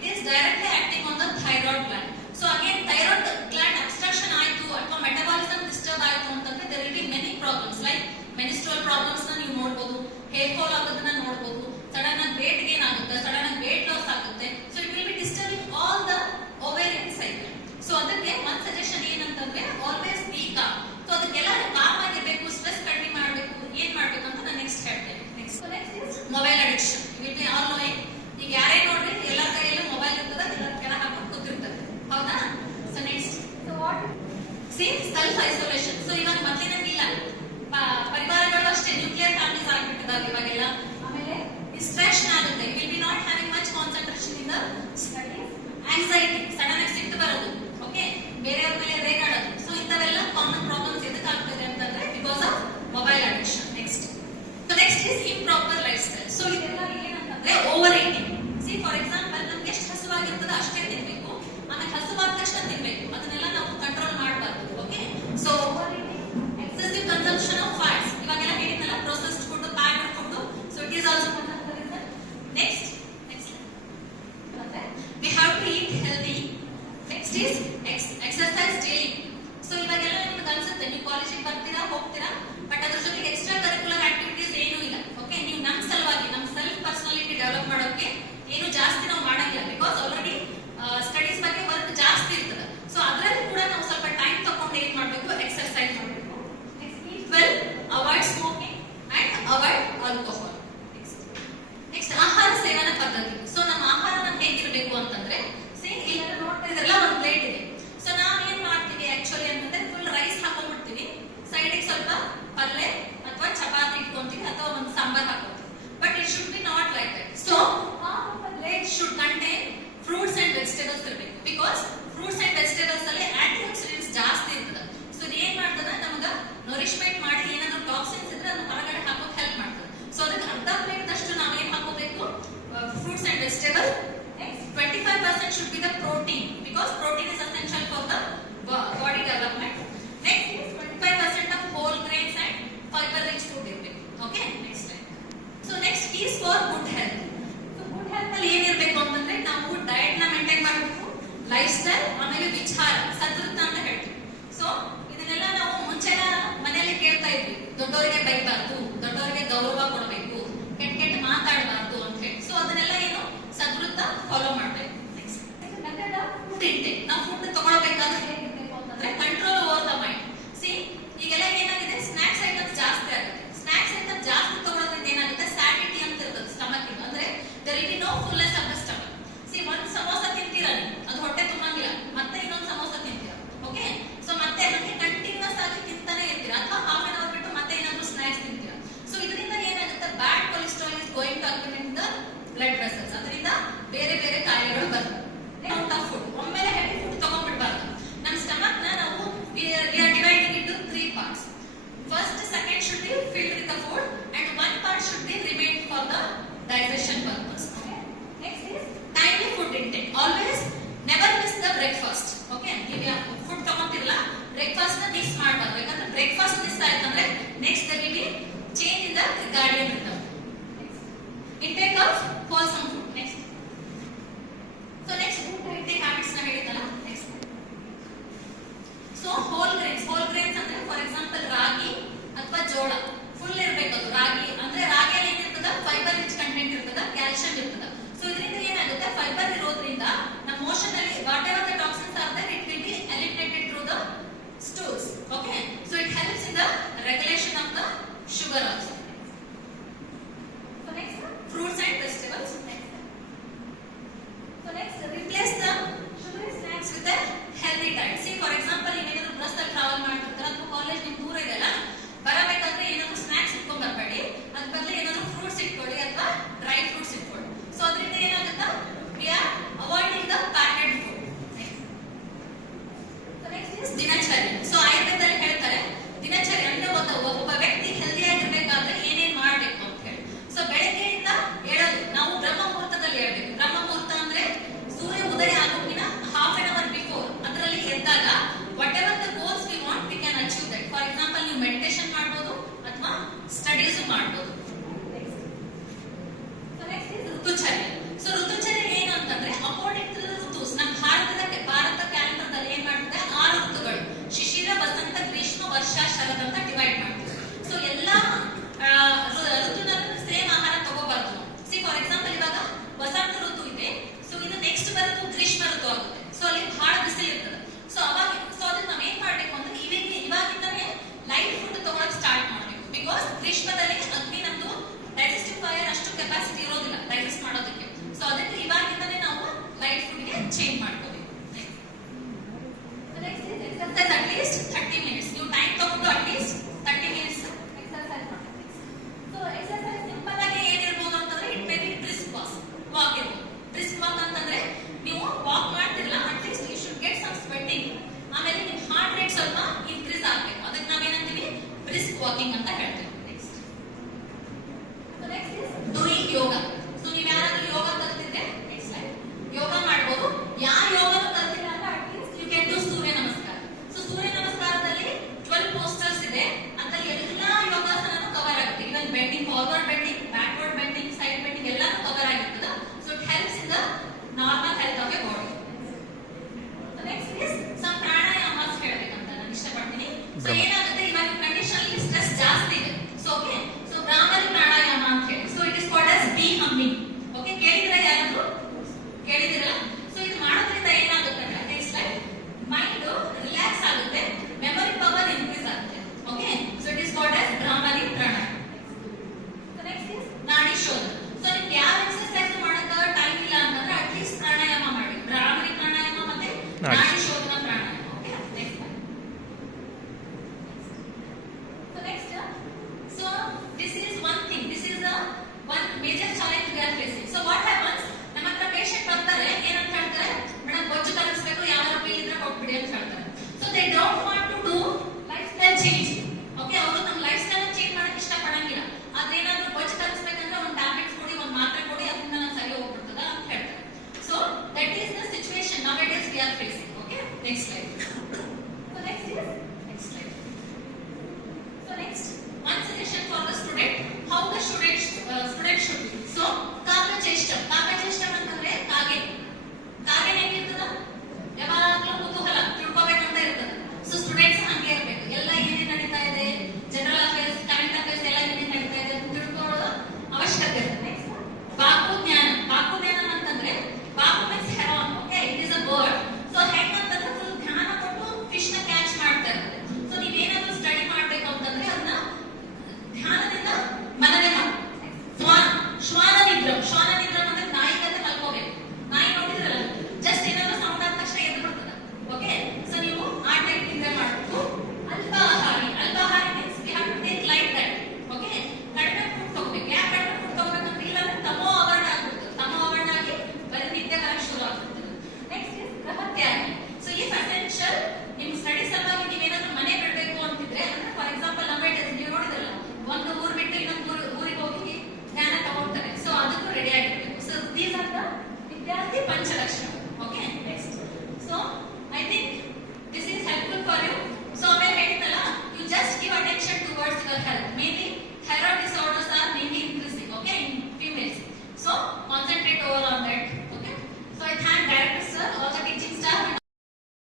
It is directly acting on the thyroid gland so again thyroid gland obstruction ಆಯ್ತು ಅಥವಾ metabolism disturb ಆಯ್ತು ಅಂತಂದ್ರೆ there will be many problems like menstrual ಪ್ರಾಬ್ಲಮ್ಸ್ನ ನೀವು ನೋಡ್ಬೋದು hair fall ಆಗೋದನ್ನ ನೋಡ್ಬೋದು ಸಡನ್ ಆಗಿ ವೇಟ್ ಗೇನ್ ಆಗುತ್ತೆ ಸಡನ್ ವೇಟ್ ಲಾಸ್ ಆಗುತ್ತೆ. So it will be disturbing all the ovarian cycle so ಅದಕ್ಕೆ ಒಂದ್ ಸಜೆಷನ್ ಏನಂತಂದ್ರೆ ಆಲ್ವೇಸ್ ಬಿ ಕಾಮ್ ಸೊ ಅದಕ್ಕೆಲ್ಲ calm next is exercise daily so ಇವಾಗೆಲ್ಲ ನಿಮ್ಗೆ ಅನ್ಸುತ್ತೆ, ನೀವು ಕಾಲೇಜಿಗೆ ಬರ್ತೀರಾ, ಹೋಗ್ತೀರಾ ಬಟ್ ಅದ್ರ ಜೊತೆಗೆ ಎಕ್ಸ್ಟ್ರಾ ಕರಿಕ್ಯುಲರ್ ಸೈಡಿಗೆ ಸ್ವಲ್ಪ ಪಲ್ಲೆ ಅಥವಾ ಚಪಾತಿ ಇಟ್ಕೊಂತೀವಿ ಅಥವಾ ಒಂದು ಸಾಂಬಾರ್ ಹಾಕೋತೀನಿ but it should be not like that so plate should contain fruits and vegetables ಇರಬೇಕು. ಬಿಕಾಸ್ ಫ್ರೂಟ್ಸ್ ಅಂಡ್ ವೆಜಿಟೇಬಲ್ಸ್ ಅಲ್ಲಿ ಆಂಟಿ ಆಕ್ಸಿಡೆಂಟ್ಸ್ ಜಾಸ್ತಿ ಇರ್ತದೆ. ಸೊ ಏನ್ ಮಾಡ್ತದ? ನಮಗ ನರಿಶ್ಮೆಂಟ್ ಮಾಡಿ ಏನ ದೊಡ್ಡವರಿಗೆ ಬೈಬಾರ್ದು ದೊಡ್ಡವರಿಗೆ ಗೌರವ ಕೊಡಬೇಕು 花上 Nice. Спрекшопи.